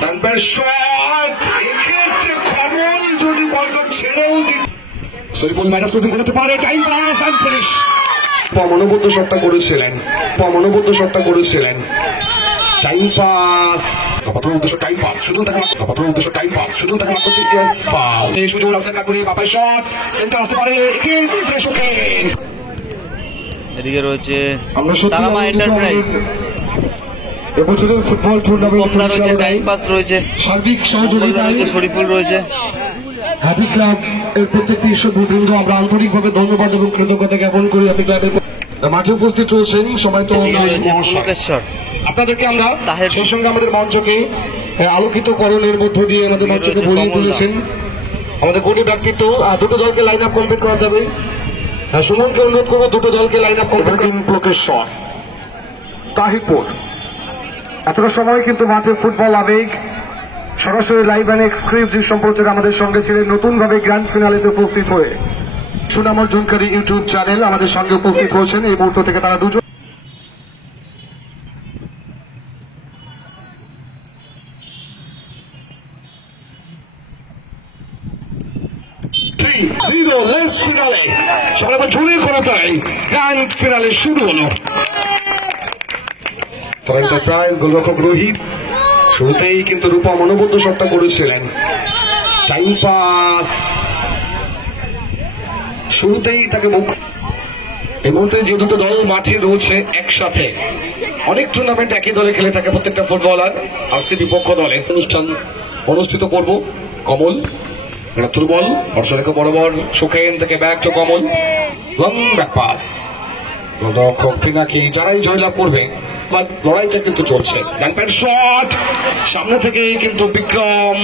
Shot, এক্ষেত্রে কমল যদি বলটা ছেড়েও দিত, শরীফুল মাইনাস করতে করতে পারে, টাইম পাস এন্ড ফিনিশ। মনোবদ্ধ শটটা করেছিলেন, টাইম পাস, প্রথম উদ্দেশ্য টাইম পাস, শুধু তাকে সুযোগ রাখছেন কাকুরি, বাপাই শট, সেন্টার আসতে পারে, এদিকে রয়েছে তারামা এন্টারপ্রাইজ, এবছরের ফুটবল টুর্নামেন্ট রয়েছে টাইম পাস, রয়েছে সার্বিক সহযোগিতা রয়েছে, শরীফুল রয়েছে, হ্যাপি ক্লাব এর প্রত্যেকটি সভ্যবৃন্দ আমরা আন্তরিকভাবে ধন্যবাদ এবং কৃতজ্ঞতা জ্ঞাপন করি। হ্যাপি ক্লাবের মাঝে উপস্থিত রয়েছেন সবাই তো আপনাদেরকে আমরা সেই সঙ্গে আমাদের মঞ্চকে আলোকিতকরণের মধ্য দিয়ে আমাদের মঞ্চকে ভরিয়ে তুলেছেন। আমাদের গণি ব্যক্তিত্ব দুটো দলকে লাইন আপ কমপ্লিট করা যাবে। সুমনকে অনুরোধ করবো দুটো দলকে লাইন আপ কমপ্লিট করুন। লোকেশ্বর, তাহিরপুর, এতটা সময় কিন্তু মাঠে ফুটবল আবেগ সরাসরি লাইভ অ্যান্ড এক্সক্লুসিভ সম্প্রচার আমাদের সঙ্গে ছিলেন নতুনভাবে গ্র্যান্ড ফিনালেতে উপস্থিত হয়ে সুনাম অর্জনকারী ইউটিউব চ্যানেল আমাদের সঙ্গে উপস্থিত হয়েছেন। এই মুহূর্ত থেকে তারা দুজন শুরু হলো। এন্টারপ্রাইজ গোলরক্ষক রোহিত শুরুতেই কিন্তু রূপা মনোবদ্ধ শটটা করেছিলেন, টাইম পাস, শুরুতেই তাকে মুখ। এই মুহূর্তে যে দুটো দল মাঠে রয়েছে একসাথে, অনেক টুর্নামেন্ট একই দলে খেলে থাকে প্রত্যেকটা ফুটবলার, আজকে বিপক্ষ দলে অনুষ্ঠান অনুষ্ঠিত করব। কমল বল বর্ষরেখা বরাবর, সুখেন থেকে back to Kamal, long back pass, গোলরক্ষক পিনাকি, যারাই জয়লাভ করবে লড়াইটা কিন্তু চলছে। শট সামনে থেকে কিন্তু বিক্রম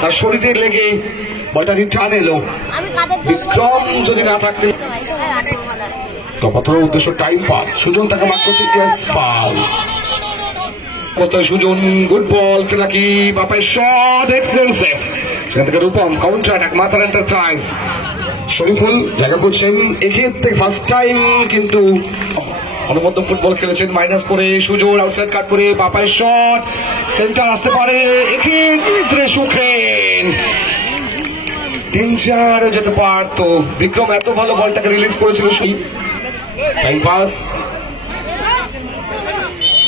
তার শরীরে লেগে বলটা রিটার্ন এলো, বিক্রম যদি না থাকতে প্রথম উদ্দেশ্য টাইম পাস, সুজন তাকে মার্ক করছে, foul. Sujan good ball, Pinaki Bapai shot, excellent save, সেখান থেকে রূপম কাউন্টার অ্যাটাক, মাথার এন্টারপ্রাইজ, শরীফুল জায়গা করছেন, এক্ষেত্রে ফার্স্ট টাইম কিন্তু অনবদ্য ফুটবল খেলেছেন, মাইনাস করে সুযোগ আউটসাইড কাট করে বাপাই শট, সেন্টার আসতে পারে, এক্ষেত্রে সুখেন 3-4 যেতে পারতো, বিক্রম এত ভালো বলটাকে রিলিজ করেছিল। Time pass,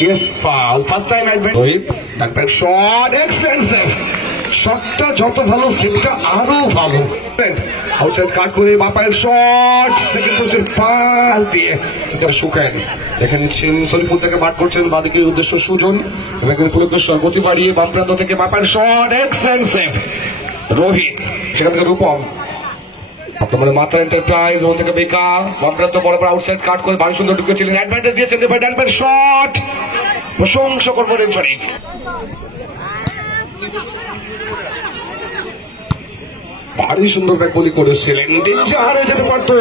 yes foul, first time Rohit, shot, excellent save, শটটা যত ভালো সেভটা আরো ভালো, আউটসাইড কাট করে বাপায়ের শট, সেকেন্ড পোস্টের পাস দিয়ে সুখেন দেখে নিচ্ছেন, শরীফুল থেকে মাঠ করছেন, বাদিকে উদ্দেশ্য সুজন এবং পুলকেশ্বর গতি বাড়িয়ে বাম প্রান্ত থেকে বাপায়ের শট, এক্সেলেন্ট সেভ রোহিত, সেখান থেকে রূপম আপনার মাথা এন্টারপ্রাইজ, ওখান থেকে বেকা বাম প্রান্ত বরাবর আউটসাইড কাট করে ভারী সুন্দর ঢুকেছিলেন, অ্যাডভান্টেজ দিয়েছেন, শট, প্রশংসা করবো রেফারি। ভারী সুন্দর ব্যাকবলি করেছিলেন, ডেঞ্জারে যেতে পারতো,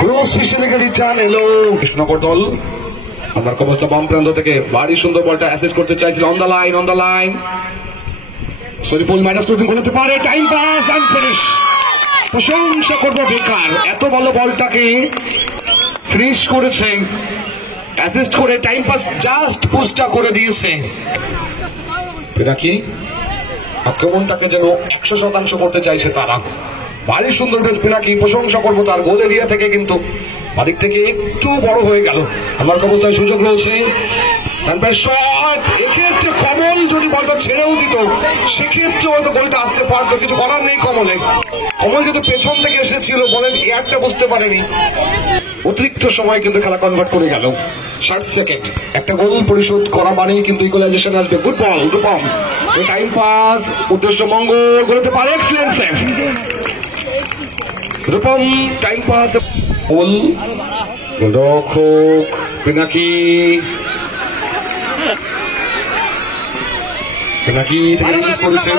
ক্রস পিছে লেগে রিটার্ন এলো। কৃষ্ণনগর দল আমার কবস্তা বাম প্রান্ত থেকে ভারী সুন্দর বলটা অ্যাসেস করতে চাইছিল, on the line, Shoriful minus করতে পারে, টাইম পাস এন্ড ফিনিশ, প্রশংসা করবো বেকার, এত ভালো বলটাকে ফিনিশ করেছে, অ্যাসিস্ট করে টাইম পাস জাস্ট পুশটা করে দিয়েছে। এটা কি আক্রমণটাকে যেন 100% করতে চাইছে তারা, ভারী সুন্দর পিনাকি, প্রশংসা করবো তার গোল এরিয়া থেকে কিন্তু বাদিক থেকে একটু বড় হয়ে গেল। আমার অবস্থায় সুযোগ রয়েছে, শট, এক্ষেত্রে কমল যদি বলটা ছেড়েও দিত সেক্ষেত্রে হয়তো গোলটা আসতে পারতো, কিছু করার নেই কমল যদি পেছন থেকে এসেছিল বলেন এয়ারটা বুঝতে পারেনি, অতিরিক্ত সময় কিন্তু খেলা কনভার্ট করে গেল, 60 সেকেন্ড, একটা গোল পরিশোধ করা মানেই কিন্তু ইকুয়ালাইজেশন আসবে। Good ball Rupam, time pass, উদ্দেশ্য মঙ্গল করতে পারে, excellent save Rupam, time pass, goal গোলরক্ষক পিনাকি করেছেন,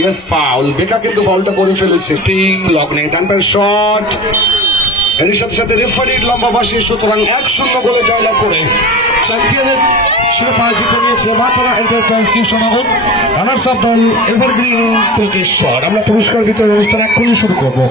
ইয়েস ফাউল, বেকা কিন্তু ফাউলটা করে ফেলেছে, টিম লগ্নে ডানপ্যার শট, এর সাথে সাথে রেফারির লম্বা বাঁশি, সুতরাং 1-0 গোলে জয়লাভ করে চ্যাম্পিয়নের শিরোপা জিতে নিয়েছে মাথারা এন্টারপ্রাইজ কৃষ্ণনগর। রানার্স আপ দল এভারগ্রিন পুলকেশ্বর। আমরা পুরস্কার বিতরণ অনুষ্ঠান এক্ষুনি শুরু করবো।